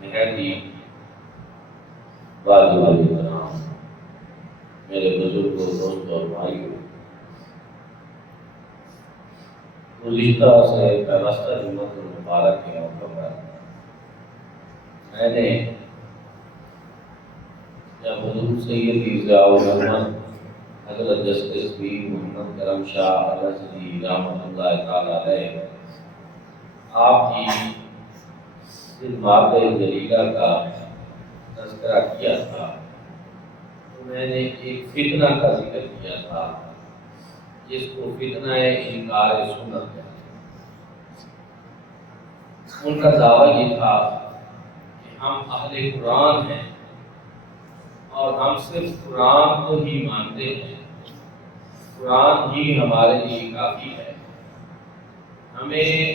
نہایتی واجب کرام، میرے بزرگوں، دوستوں اور بھائیوں، گزشتہ سے پیوستہ جمعۃ المبارک کے موقع پر میں نے جب حضور سیدی ضیاء الرحمن حضرت جسٹس پی محمد کرم شاہ الازہری رحمۃ اللہ تعالی علیہ آپ کی خدمات جلیلہ کا تذکرہ کیا تھا، تو میں نے ایک فتنہ کا ذکر کیا تھا جس کو فتنہ انکار سنت ہے۔ ان کا دعویٰ یہ تھا کہ ہم اہل قرآن ہیں اور ہم صرف قرآن کو ہی مانتے ہیں، قرآن ہی ہمارے لیے کافی ہے، ہمیں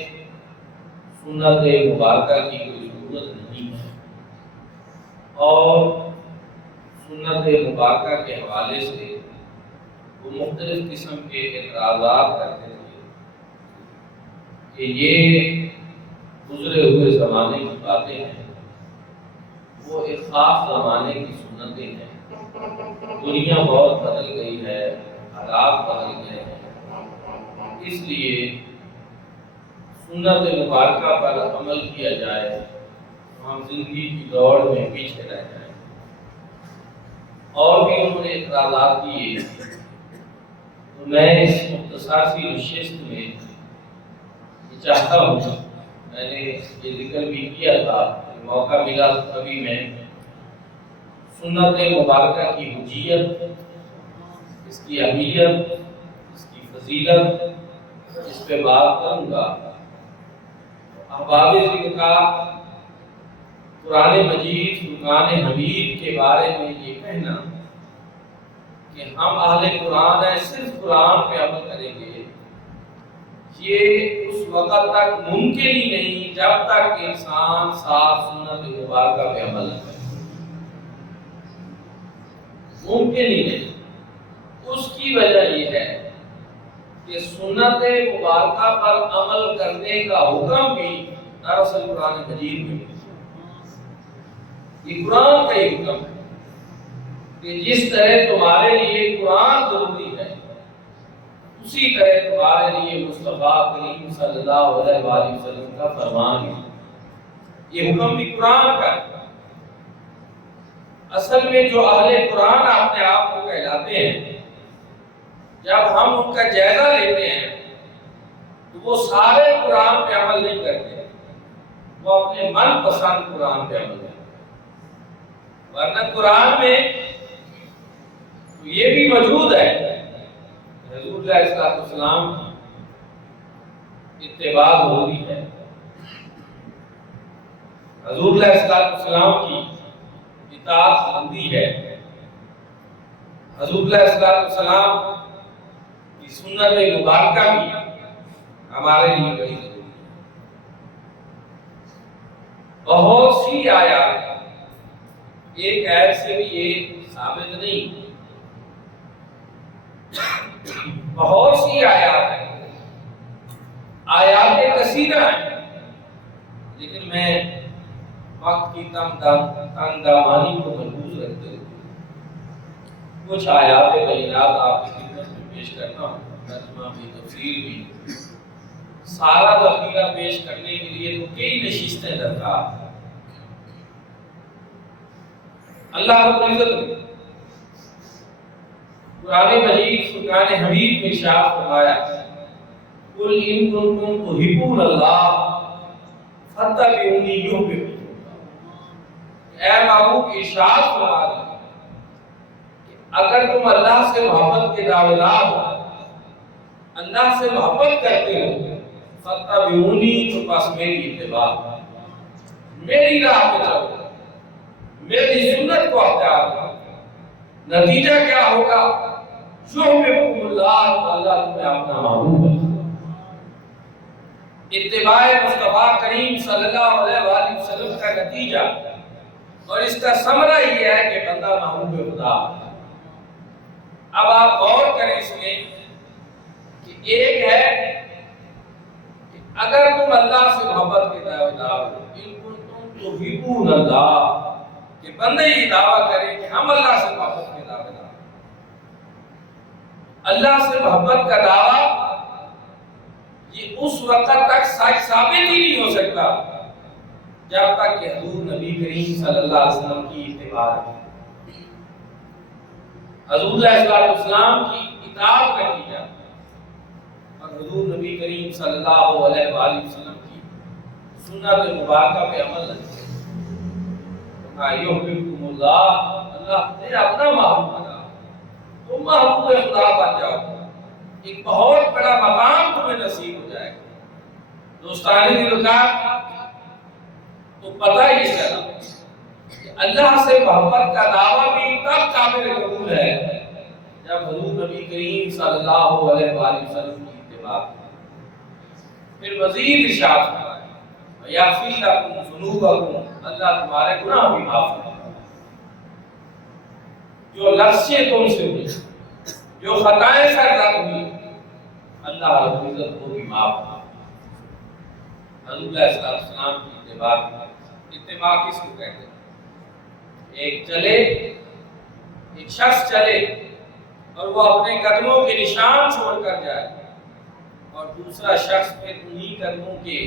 سنت مبارکہ کی کوئی ضرورت نہیں ہے۔ اور سنت مبارکہ کے حوالے سے وہ مختلف قسم کے اعتراضات کرتے تھے کہ یہ گزرے ہوئے زمانے کی باتیں ہیں، وہ ایک خاص زمانے کی سنتیں ہیں، دنیا بہت بدل گئی ہے، حالات بدل گئے ہیں، اس لیے سنت مبارکہ پر عمل کیا جائے تو ہم زندگی کی دوڑ میں پیچھے رہ جائیں۔ اور بھی انہوں نے اعتراضات کیے، تو میں اس مختصر سی نشست میں یہ چاہتا ہوں، میں نے یہ ذکر بھی کیا تھا، موقع ملا ابھی میں سنت مبارکہ کی حجیت، اس کی اہمیت، اس کی فضیلت، اس پہ بات کروں گا۔ احباب ذکر کا قرآن مجید فرقان حمید کے بارے میں یہ کہنا کہ ہم اہل قرآن ہیں، صرف قرآن پہ عمل کریں گے، یہ اس وقت تک ممکن ہی نہیں جب تک انسان صاف سنت مبارکہ پہ عمل کرے، ممکن ہی نہیں۔ اس کی وجہ یہ ہے کہ سنت مبارکہ پر عمل کرنے کا حکم بھی دراصل قرآن مجید میں یہ قرآن کا ہی حکم ہے کہ جس طرح تمہارے لیے قرآن ضروری ہے، اسی طرح تمہارے لیے مصطفیٰ کریم صلی اللہ علیہ وآلہ وسلم کا فرمان ہے، یہ حکم بھی قرآن کا ہے۔ اصل میں جو اہل قرآن اپنے آپ کو کہلاتے ہیں، جب ہم ان کا جائزہ لیتے ہیں تو وہ سارے قرآن پہ عمل نہیں کرتے، وہ اپنے من پسند قرآن پہ عمل کرتے۔ ورنہ قرآن میں تو یہ بھی موجود ہے، حضور علیہ السلام کی اتباع ضروری ہے، حضور علیہ السلام کی اطاعت بندی ہے، حضور علیہ السلام کی سنت مبارکہ بھی ہمارے لیے بڑی ضروری ہے۔ بہت سی آیات، ایک آیت سے بھی یہ ثابت نہیں، بہت سی آیات ہیں، آیات کثیرہ ہیں، لیکن میں وقت کی تنگ دامانی کو ملحوظ رکھتے ہوئے کچھ آیات بینات آپ کی خدمت میں پیش کرتا ہوں، ترجمہ بھی، تفسیر بھی۔ سارا ذخیرہ پیش کرنے کے لیے تو کئی نشستیں درکار ہیں۔ اللہ رب العزت نے قرآن مجید فرقان حمید میں ارشاد فرمایا، قل ان کنتم تحبون اللہ فاتبعونی یحببکم اللہ۔ اے محبوب ارشاد فرما دیں کہ اگر تم اللہ سے محبت کے دعویدار ہو، اللہ سے محبت کرتے ہو، فاتبعونی، تو بس میری اتباع، میری راہ پہ چلو، میری سنت کو اختیار کرو۔ نتیجہ کیا ہوگا؟ یحببکم اللہ، تو اللہ تمہیں اپنا محبوب ہے۔ اتباع مصطفیٰ کریم صلی اللہ علیہ وآلہ وسلم کا نتیجہ اور اس کا ثمرہ یہ ہے کہ بندہ محبوب خدا ہے۔ اب آپ غور کریں اس میں کہ ایک ہے کہ اگر تم اللہ سے محبت کے دعویدار ہو، ان کنتم تحبون اللہ، کہ بندے یہ دعویٰ کریں کہ ہم اللہ سے محبت کے دعوے دار۔ اللہ سے محبت کا دعویٰ یہ اس وقت تک سچ ثابت ہی نہیں ہو سکتا جب تک کہ حضور نبی کریم صلی اللہ علیہ وسلم کی اتباع ہے، حضور علیہ السلام کی اطاعت نہ کی جائے اور حضور نبی کریم صلی اللہ علیہ وآلہ وسلم کی سنت مبارکہ پہ عمل نہ کیا۔ یحببکم اللہ، اللہ نے اپنا محبوب بنا، تم محبوب خدا بن جاؤ، ایک بہت بڑا مقام تمہیں نصیب ہو جائے گا۔ دوستانی دلکار تو پتہ ہی چلا کہ اللہ سے محبت کا دعویٰ بھی تب قابل قبول ہے جب حضور نبی کریم صلی اللہ علیہ وآلہ وسلم کی اتباع۔ پھر مزید ارشاد فرمایا وَيَغْفِرْ لَكُمْ ذُنُوبَكُمْ، اللہ تمہارے گناہ بھی معاف کرے گا، جو لفظیں تم سے ہوئی، جو خطائیں سرزد ہوئی، اللہ رب العزت کو بھی معاف کرے گا۔ حضور علیہ السلام کی اتباع، اتباع کس کو کہتے ہیں؟ ایک شخص چلے اور وہ اپنے قدموں کے نشان چھوڑ کر جائے اور دوسرا شخص پھر انہی قدموں کے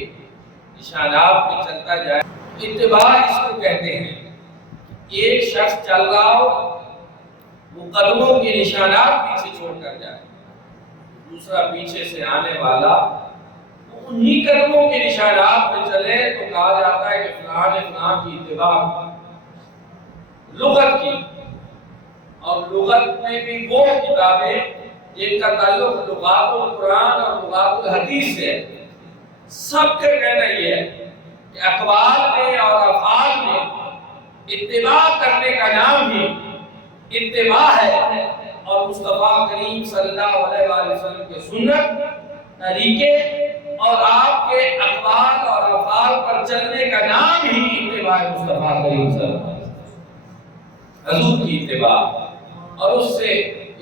نشانات پہ چلتا جائے، اتباع اس کو کہتے ہیں۔ ایک شخص چل رہا ہو، وہ قدموں کے نشانات پیچھے چھوڑ کر جائے، دوسرا پیچھے سے آنے والا انہی قدموں کے نشانات پہ چلے، تو کہا جاتا ہے کہ فلاں نے فلاں کی اتباع لغت کی۔ اور لغت میں بھی وہ کتابیں جن کا تعلق لغات القرآن اور لغات الحدیث سے، سب کا کہنا یہ ہے کہ اقوال میں اور افعال میں اتباع کرنے کا نام ہی اتباع ہے، اور مصطفیٰ کریم صلی اللہ علیہ وآلہ وسلم کے سنت طریقے اور آپ کے اقوال اور افعال پر چلنے کا نام ہی اتباع مصطفیٰ کریم صلی اللہ علیہ وسلم، حضور کی اتباع، اور اس سے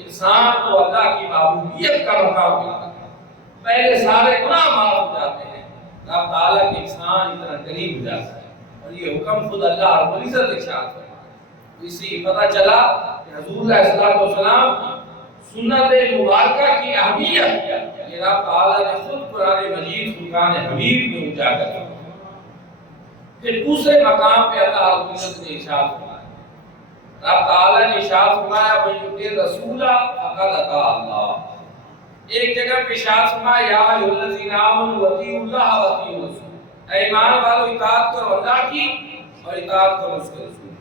انسان کو اللہ کی محبوبیت کا مقام ملتا ہے۔ پہلے سارے گناہ معاف ہو جاتے ہیں، رب تعالیٰ کے انسان اتنا قریب ہو جاتا ہے، اور یہ حکم خود اللہ رب العزت ارشاد فرماتا ہے۔ اس سے پتہ چلا کہ حضور علیہ السلام کی سنت مبارکہ کی اہمیت یہ رب تعالیٰ نے خود قرآن مجید فرقان حمید میں اجاگر کیا۔ پھر دوسرے مقام پہ اللہ رب العزت نے ارشاد فرمایا، رب تعالیٰ نے ارشاد فرمایا وَمَن يُطِعِ الرَّسُولَ فَقَدْ أَطَاعَ اللَّهَ۔ ایک جگہ پہ ارشاد فرمایا یا ایھا الذین آمنوا اطیعوا اللہ واطیعوا الرسول، اے ایمان والو اطاعت کرو اللہ کی اور اطاعت کرو اس کے رسول۔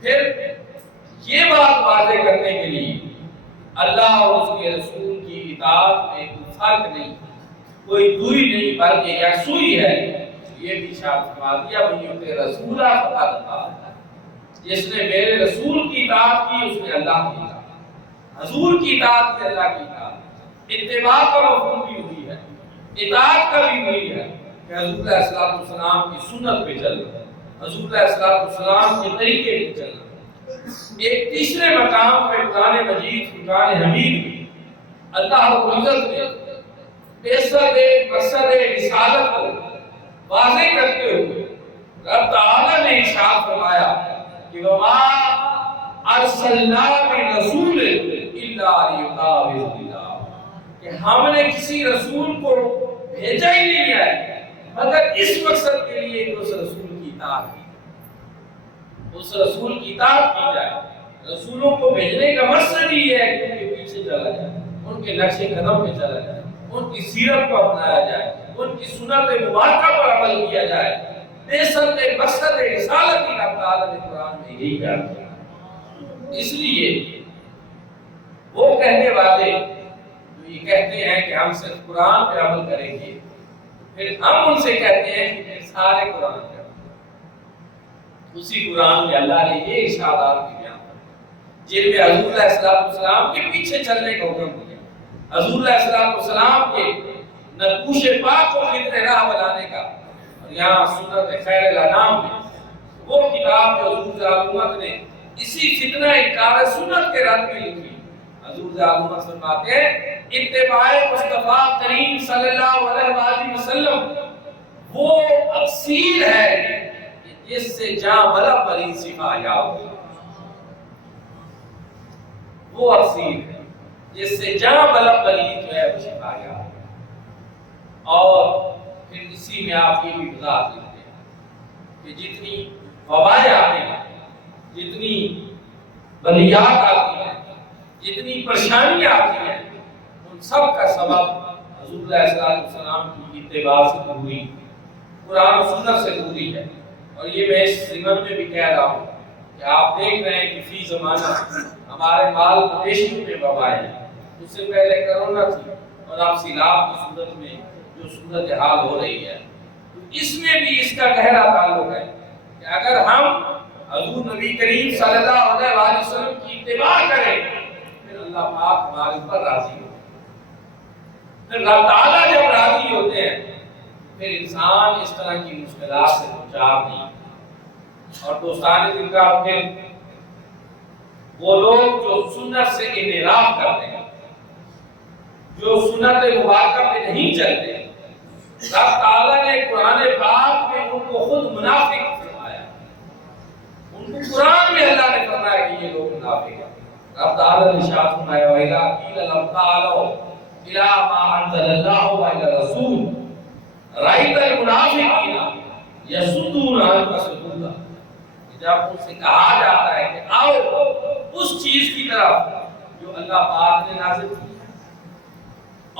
پھر یہ بات واضح کرنے کے لیے اللہ اور اس کے رسول کی اطاعت میں کوئی فرق نہیں، کوئی دوری نہیں، بلکہ یکسوئی ہے، یہ بھی ارشاد فرما دیا وَمَن يُطِعِ الرَّسُولَ فَقَدْ أَطَاعَ اللَّهَ، جس نے میرے رسول کی اطاعت کی اس نے اللہ کی اطاعت، حضور کی اطاعت کی اللہ کی اطاعت۔ اتباع کا مفہوم بھی وہی ہے، اطاعت کا بھی وہی ہے کہ حضور علیہ السلام کی سنت پہ چلنا، حضور علیہ السلام کے طریقے پہ چلنا۔ ایک تیسرے مقام پہ قرآن مجید فرقان حمید میں اللہ رب العزت نے مقصد رسالت کو واضح کرتے ہوئے رب تعالیٰ نے ارشاد فرمایا کہ وَمَا أَرْسَلْنَا مِن رَّسُولٍ إِلَّا لِيُطَاعَ بِإِذْنِ اللَّهِ، کہ ہم نے کسی رسول کو بھیجا ہی نہیں ہے مگر اس مقصد کے لیے کہ اس رسول کی اطاعت کی، اس رسول کی اطاعت کی جائے۔ رسولوں کو بھیجنے کا مقصد ہی ہے کہ ان کے پیچھے چلا جائے، ان کے نقش قدم پہ چلا جائے، ان کی سیرت کو اپنایا جائے، ان کی سنت مبارکہ پر عمل کیا جائے۔ مقصد رسالت کی رب تعالیٰ نے قرآن میں یہی بیان کیا۔ اس لیے وہ کہنے والے جو یہ کہتے ہیں کہ ہم صرف قرآن پہ عمل کریں گے، پھر ہم ان سے کہتے ہیں کہ پھر سارے قرآن پہ عمل۔ اسی قرآن میں اللہ نے یہ ارشادات بھی بیان کیے جن میں حضور علیہ السلام کے پیچھے چلنے کا حکم دیا، حضور علیہ السلام کے نقوش پاک کو خطر راہ بنانے کا۔ یہاں سنت خیر الانام میں وہ کتاب جو حضور عالمت نے اسی فتنہ انکار سنت کے رد میں لکھی، حضور عالمت فرماتے ہیں اتباع مصطفیٰ کریم صلی اللہ علیہ وآلہ وسلم وہ اکسیر ہے کہ جس سے جاں بلا بری سفایا ہو، وہ اکسیر ہے جس سے جاں بلا بری جو ہے وہ شفایا ہو۔ اور پھر اسی میں آپ یہ بھی بتا دیتے ہیں کہ جتنی وبائیں آتی ہیں، جتنی بلیات آتی ہیں، جتنی پریشانیاں آتی ہیں، ان سب کا سبب حضور علیہ السلام کی اتباع سے دوری، قرآن و سنت سے دوری ہے۔ اور یہ میں اس ضمن میں بھی کہہ رہا ہوں کہ آپ دیکھ رہے ہیں کہ فی زمانہ ہمارے مال مویشی میں وبائیں ہیں، اس سے پہلے کرونا تھی اور اب سیلاب کی صورت میں جو صورتحال ہو رہی ہے، تو اس میں بھی اس کا گہرا تعلق ہے کہ اگر ہم حضور نبی کریم صلی اللہ علیہ وسلم کی اتباع کریں پھر اللہ پاک ہمارے اوپر راضی ہو، پھر اللہ تعالیٰ جب راضی ہوتے ہیں پھر انسان اس طرح کی مشکلات سے دوچار نہیں۔ اور دوستان دل کا پھر وہ لوگ جو سنت سے انحراف کرتے ہیں، جو سنت مبارکہ پہ نہیں چلتے، رب تعالیٰ نے قرآن پاک میں ان کو خود منافق فرمایا، ان کو قرآن میں اللہ نے فرمایا کہ یہ لوگ منافق ہیں۔ رب تعالیٰ نے ارشاد فرمایا وَإِذَا قِيلَ لَهُمْ تَعَالَوْا إِلَىٰ مَا أَنزَلَ اللَّهُ وَإِلَى الرَّسُولِ رَأَيْتَ الْمُنَافِقِينَ يَصُدُّونَ عَنْكَ صُدُودًا، جب ان سے کہا جاتا ہے کہ آؤ اس چیز کی طرف جو اللہ پاک نے نازل کی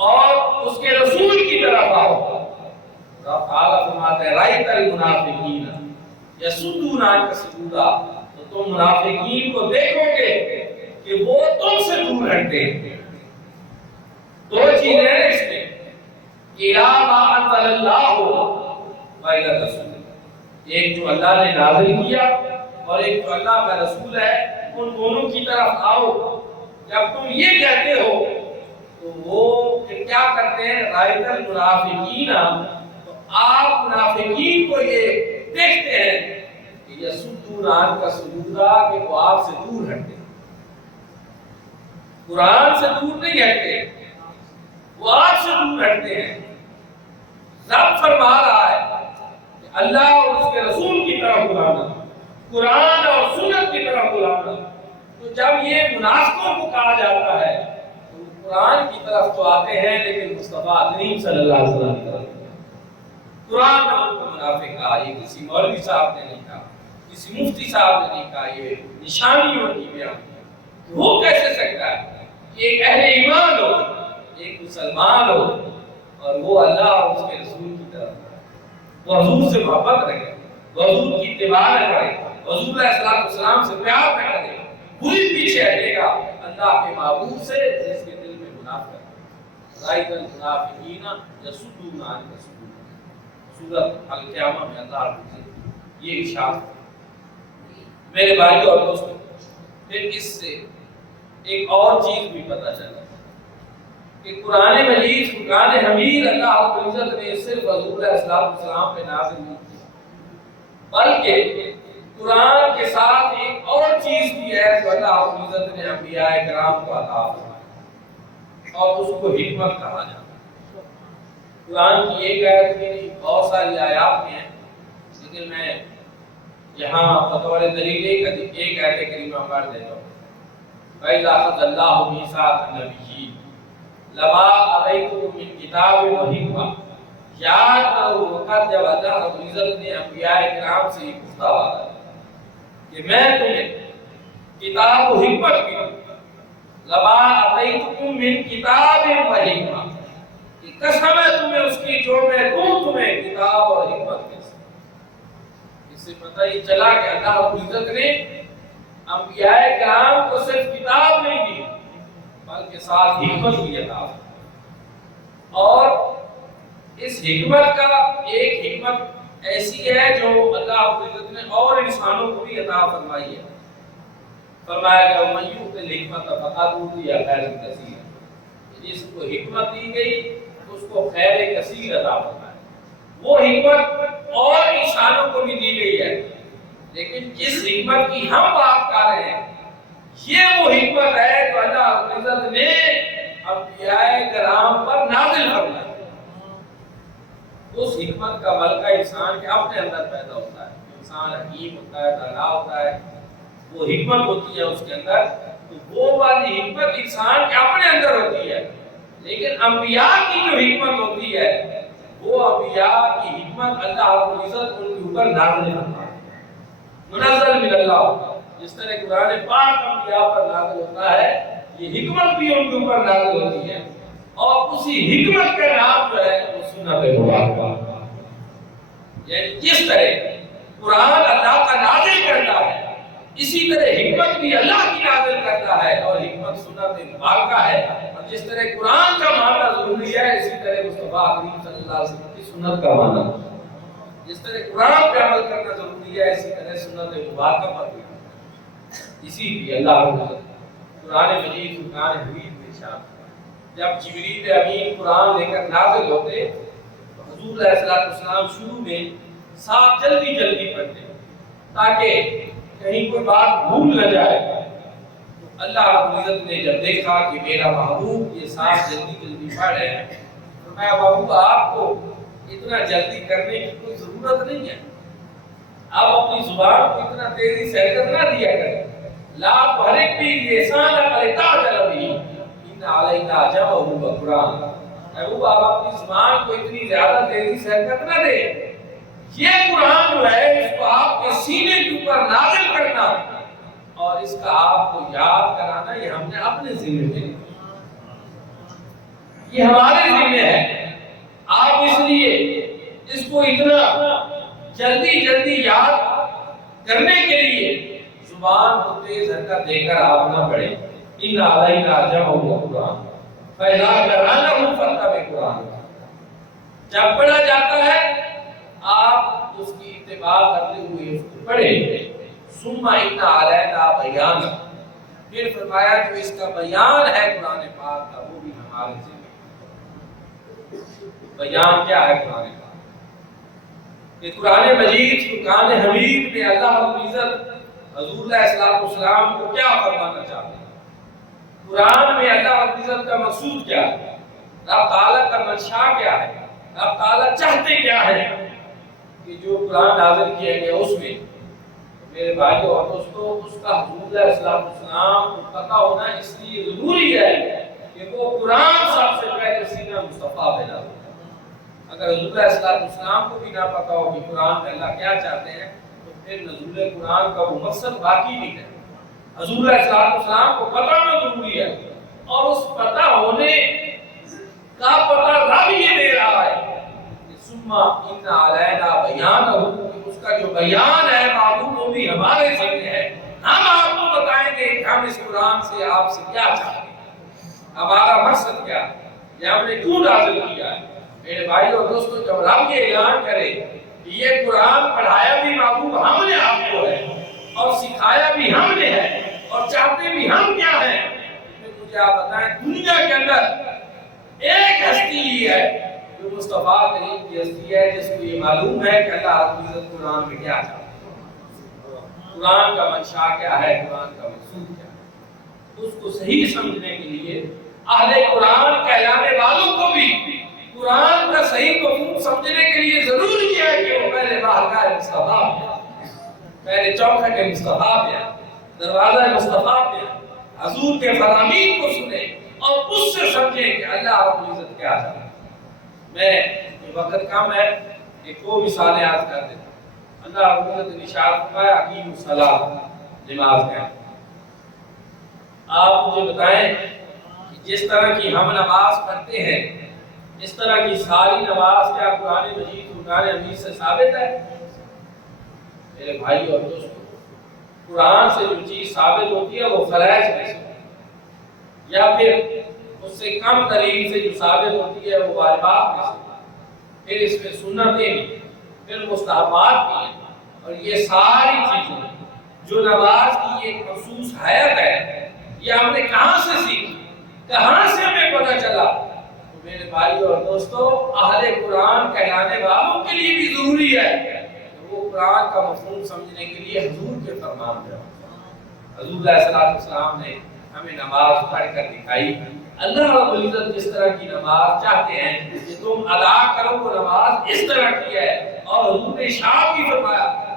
اور اس کے رسول کی طرف آؤ، رب تعالیٰ فرماتے ہیں رأیت المنافقین یصدون عنک صدودا، تو تم منافقین کو دیکھو گے کہ وہ تم سے دور ہٹتے ہیں۔ دو چیزیں ہیں اس میں، اِلیٰ مَا أَنزَلَ اللَّهُ وَإِلَى الرَّسُولِ، ایک جو اللہ نے نازل کیا اور ایک جو اللہ کا رسول ہے، ان دونوں کی طرف آؤ۔ جب تم یہ کہتے ہو تو وہ کیا کرتے ہیں؟ رائت المنافقین، تو آپ منافقین کو یہ دیکھتے ہیں کہ یصدون عنک صدودا، کہ وہ آپ سے دور ہٹتے ہیں، قرآن سے دور نہیں ہٹتے، وہ آپ سے دور ہٹتے ہیں۔ رب فرما رہا ہے کہ اللہ اور اس کے رسول کی طرف بلانا، قرآن اور سنت کی طرف بلانا۔ تو جب یہ منافقوں کو کہا جاتا ہے تو قرآن کی طرف تو آتے ہیں لیکن مصطفیٰ کریم صلی اللہ علیہ وسلم کی طرف قرآن نے ان کو منافق کہا، یہ کسی مولوی صاحب نے نہیں کہا، کسی مفتی صاحب نے نہیں کہا، یہ نشانی ان کی بیان ہے۔ وہ کیسے سکتا ہے کہ ایک اہل ایمان ہو، ایک مسلمان ہو اور وہ اللہ اور اس کے رسول کی طرف، وہ حضور سے محبت رکھے، وہ حضور کی اتباع کرے، حضور علیہ السلام سے پیار نہ کرے، وہی پیچھے ہٹے گا اللہ کے محبوب سے جس کے دل میں منافقت۔ رائت المنافقین یصدون عنک صدودا، سورۃ القیامہ میں اللہ رب یہ ارشاد ہے۔ میرے بھائیوں اور دوستوں، پھر اس سے ایک اور چیز بھی پتہ چلا کہ قرآن مجید فرقان حمید اللہ رب العزت نے صرف حضور علیہ السلام پہ نازل نہیں کی، بلکہ قرآن کے ساتھ ایک اور چیز بھی ہے جو اللہ رب العزت نے انبیاء کرام کو عطا فرمائی اور اس کو حکمت کہا جاتا ہے۔ قرآن کی ایک آیت میں نہیں، بہت ساری آیات میں ہیں، لیکن میں یہاں بطور دلیل ایک آیت کریمہ پڑھ دیتا ہوں۔ وَإِذَا أَخَذَ اللَّهُ مِيثَاقَ النَّبِيِّينَ لما علیکم من کتاب و حکمت، یاد کرو وقت جب اللہ رب العزت نے انبیاء کرام سے یہ گفتہ وعدہ کہ میں تمہیں کتاب و حکمت کی لما علیکم من کتاب و حکمت، کہ قسم ہے تمہیں اس کی جو میں دوں تمہیں کتاب اور حکمت کے ساتھ۔ اس سے پتہ یہ چلا کہ اللہ رب العزت نے انبیاء کرام کو صرف کتاب نہیں دی بلکہ ساتھ حکمت بھی عطا فرمائی۔ اور اس حکمت کا ایک حکمت ایسی ہے جو اللہ رب العزت نے اور انسانوں کو بھی عطا فرمائی ہے۔ فرمایا کہ وَمَن یُؤْتِ الْحِکْمَةَ فَقَدْ أُوتِیَ خَیْرًا کَثِیرًا، جس کو حکمت دی گئی اس کو خیر کثیر عطا فرمایا۔ وہ حکمت اور انسانوں کو بھی دی گئی ہے، لیکن جس حکمت کی ہم بات کر رہے ہیں یہ وہ حکمت ہے جو اللہ رب العزت نے انبیاء کرام پر نازل فرمائی۔ اس حکمت کا ملکہ انسان کے اپنے اندر پیدا ہوتا ہے، انسان حکیم ہوتا ہے، دانا ہوتا ہے، وہ حکمت ہوتی ہے اس کے اندر، تو وہ والی حکمت انسان کے اپنے اندر ہوتی ہے، لیکن انبیاء کی جو حکمت ہوتی ہے وہ انبیاء کی حکمت اللہ رب العزت ان کے اوپر نازل کرتا ہے، منزل من اللہ، جس طرح قرآن پاک انبیاء پر نازل ہوتا ہے، یہ حکمت بھی ان کے اوپر نازل ہوتی ہے، اور اسی حکمت کا نام جو ہے وہ سنت مبارکہ، یعنی جس طرح قرآن اللہ کا نازل کرتا ہے اسی طرح حکمت بھی اللہ کی نازل کرتا ہے، اور حکمت سنت مبارکہ ہے، اور جس طرح قرآن کا ماننا ضروری ہے اسی طرح مصطفیٰ کریم صلی اللہ علیہ وسلم کی سنت کا ماننا، جس طرح قرآن پہ عمل کرنا ضروری ہے اسی طرح سنت مبارکہ پر بھی، اسی لیے اللہ قرآن مجید فرقان حمید میں شامل، جب جبریل امین قرآن لے کر نازل ہوتے تو حضور علیہ السلام شروع میں صاف جلدی جلدی پڑھتے تاکہ کہیں کوئی بات بھول نہ جائے، تو اللہ رب العزت نے جب دیکھا کہ میرا محبوب یہ صاف جلدی جلدی پڑھ رہے ہیں، تو میں محبوب آپ کو اتنا جلدی کرنے کی کوئی ضرورت نہیں ہے، آپ اپنی زبان کو اتنا تیزی سے حرکت نہ دیا کریں، لا تحرک بھی لسانک لتعجل به ان علینا جمعہ وقرآن، محبوب آپ اپنی زبان کو اتنی زیادہ تیزی سے حرکت نہ دیں، یہ قرآن جو ہے اس کو آپ کے سینے کے اوپر نازل کرنا اور اس کا آپ کو یاد کرانا یہ ہم نے اپنے ذمہ میں لیا، یہ ہمارے ذمہ ہے، آپ اس لیے اس کو اتنا جلدی جلدی یاد کرنے کے لیے زبان کو تیز حرکت دے کر آپ نہ پڑھیں، ان علینا جمعہ وقرآن فإذا قرأناه فاتبع قرآن، جب پڑھا جاتا ہے آپ اس کی اتباع کرتے ہوئے اس کو پڑھیں، ثم ان علینا بیان، پھر فرمایا جو اس کا بیان ہے قرآن پاک کا وہ بھی ہمارے ذمہ ہے، بیان کیا ہے قرآن پاک، کہ قرآن مجید فرقان حمید میں اللہ رب العزت حضور علیہ السلام کو کیا فرمانا چاہتے ہیں، قرآن میں اللہ رب العزت کا مقصود کیا ہے، رب تعالیٰ کا منشا کیا ہے، رب تعالیٰ چاہتے کیا ہے، کہ جو قرآن نازل کیا گیا اس میں میرے بھائیوں اور دوستوں اس کا حضور علیہ السلام کو پتہ ہونا اس لیے ضروری ہے کہ وہ قرآن سب سے پہلے سینہ مصطفیٰ پہ نازل ہے، اگر حضور علیہ السلام کو بھی نہ پتہ ہو کہ قرآن میں اللہ کیا چاہتے ہیں تو پھر نزول قرآن کا وہ مقصد باقی نہیں ہے، حضور علیہ السلام کو پتہ ہونا ضروری ہے، اور اس پتہ ہونے کا پتہ رب یہ دے رہا ہے کہ ثم ان علینا بیانہ، اس کا جو بیان ہے معلوم وہ بھی ہمارے ذمہ ہے، ہم آپ کو بتائیں گے کہ ہم اس قرآن سے آپ سے کیا چاہتے ہیں، ہمارا مقصد کیا ہے، یہ ہم نے کیوں نازل کیا ہے، میرے بھائی اور دوستوں جب رب یہ اعلان کرے کہ یہ قرآن پڑھایا بھی معلوم ہم نے آپ کو ہے اور سکھایا بھی ہم نے ہے اور چاہتے بھی ہم کیا ہیں، پھر مجھے آپ بتائیں دنیا کے اندر ایک ہستی ہی ہے جو مصطفیٰ کریم کی ہستی ہے جس کو یہ معلوم ہے کہ اللہ رب العزت قرآن میں کیا چاہتا ہے، قرآن کا منشا کیا ہے، قرآن کا مقصود کیا ہے، اس کو صحیح سمجھنے کے لیے اہل قرآن کہلانے والوں کو بھی قرآن کا صحیح مفہوم سمجھنے کے لیے ضروری ہے کہ وہ پہلے بارگاہ مصطفیٰ پہ، پہلے چوکھٹ مصطفیٰ پہ، دروازہ مصطفیٰ پہ حضور کے فرامین کو سنیں اور اس سے سمجھیں کہ اللہ رب العزت کیا چاہتا ہے۔ میں یہ وقت کم ہے ایک دو مثالیں عرض کر دیتا ہوں، اللہ رب العزت نے ارشاد فرمایا اقیموا الصلاۃ، نماز قائم، آپ مجھے بتائیں کہ جس طرح کی ہم نماز پڑھتے ہیں اس طرح کی ساری نماز کیا قرآن مجید فرقان حمید سے ثابت ہے؟ میرے بھائی اور دوستو قرآن سے جو چیز ثابت ہوتی ہے وہ فرائض میں سے یا پھر اس سے کم دلیل سے جو ثابت ہوتی ہے وہ واجبات میں سے، پھر اس میں سنتیں بھی، پھر مستحبات بھی ہیں، اور یہ ساری چیزیں جو نماز کی ایک مخصوص حیت ہے یہ ہم نے کہاں سے سیکھی، کہاں سے ہمیں پتہ چلا؟ تو میرے بھائی اور دوستو اہل قرآن کہلانے والوں کے لیے بھی ضروری ہے کہ وہ قرآن کا مفہوم سمجھنے کے لیے حضور کے فرمان پہ حضور علیہ السلام نے ہمیں نماز پڑھ کر دکھائی، اللہ رب العزت جس طرح کی نماز چاہتے ہیں کہ تم ادا کرو وہ نماز اس طرح کی ہے، اور حضور نے ارشاد بھی فرمایا